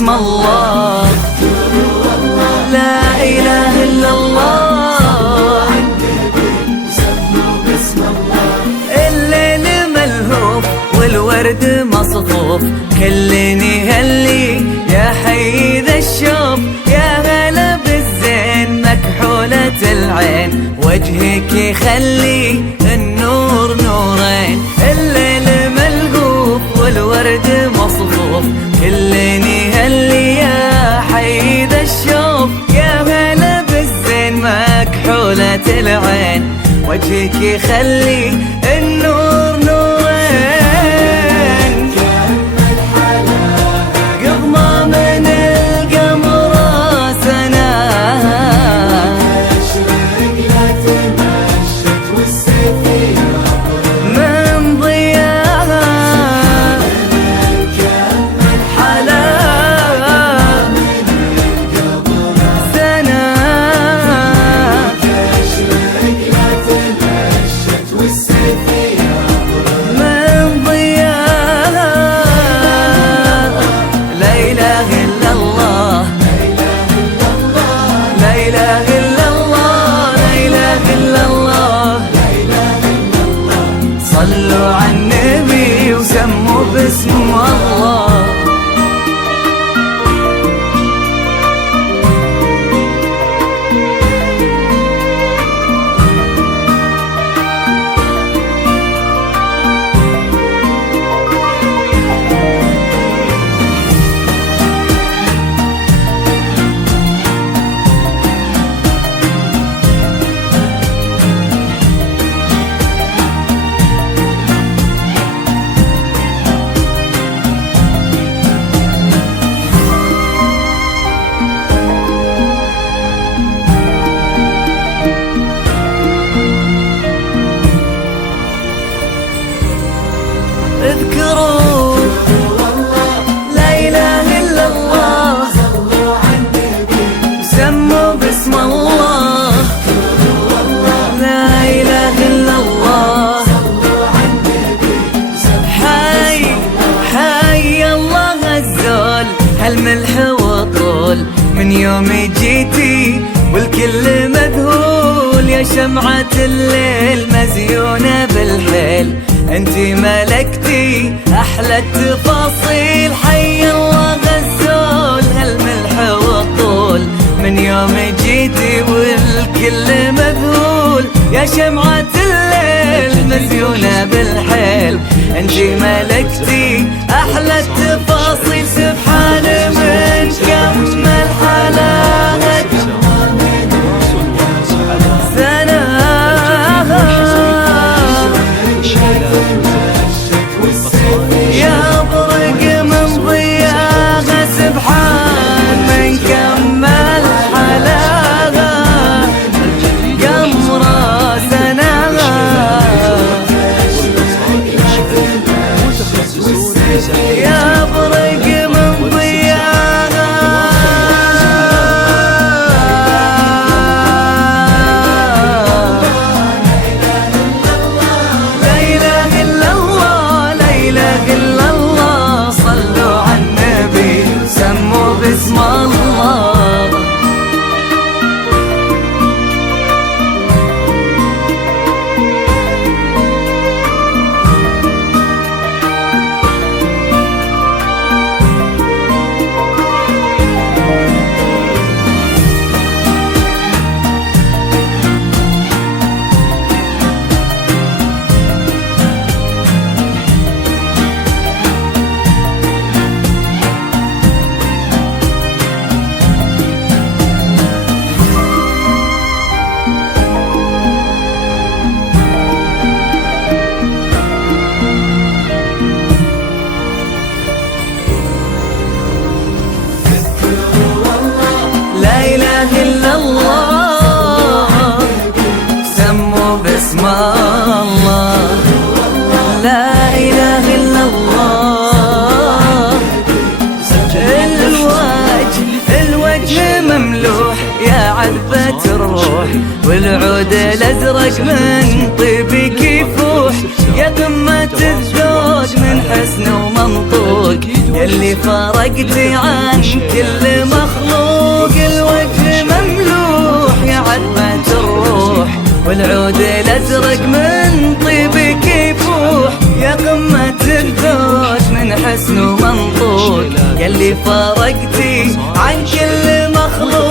باسم الله، لا إله إلا الله. الليل ملهوف والورد مصفوف، كل يهلي يا حي ذا الشوف. يا هلا بالزين مكحولة العين، وجهك يخلي النور نورين. الليل ملهوف والورد مصفوف، كل يهلي يا حي ذا الشوف. يا هلا بالزين مكحولة العين، وجهك يخلي النور نورين. قضمة من القمر سنة، من ضياها حلاها سنة، من ضياها. لا إله إلا الله، لا إله إلا الله، لا إله إلا الله. صلوا على النبي وسموا باسم الله. اذكروا لا إله إلا الله، سموا باسم الله، لا إله إلا الله. حي حي الله الزول، هالملح وطول من يوم جيتي والكل مذهول. يا شمعة الليل مزيونة بالحيل، انتي ملكتي احلى التفاصيل. حي الله غزول، هالملح والطول من يوم جيتي والكل مذهول. يا شمعة الليل مزيونة بالحيل، انتي ملكتي احلى التفاصيل. سبحان من كمل حلاوة سنة، يا برق من ضياها. سبحان من كمل حلاها، قمرة سنة، يا برق من ضياها. لا إله إلا الله، لا إله إلا الله. صلوا على النبي سموا باسم الله. لا إله إلا الله، سموا باسم الله، لا إله إلا الله. الوجه مملوح يا عذبة الروح، والعود الأزرق من طيبك يفوح. يا قمة الذوق من حسن ومنطوق، يا يلي فرقتي عن كل مخلوق. الوجه مملوح يا عذبة الروح، والعود الازرق من طيبك يفوح. يا قمة الذوق من حسن ومنطوق، يلي فرقتي عن كل مخلوق.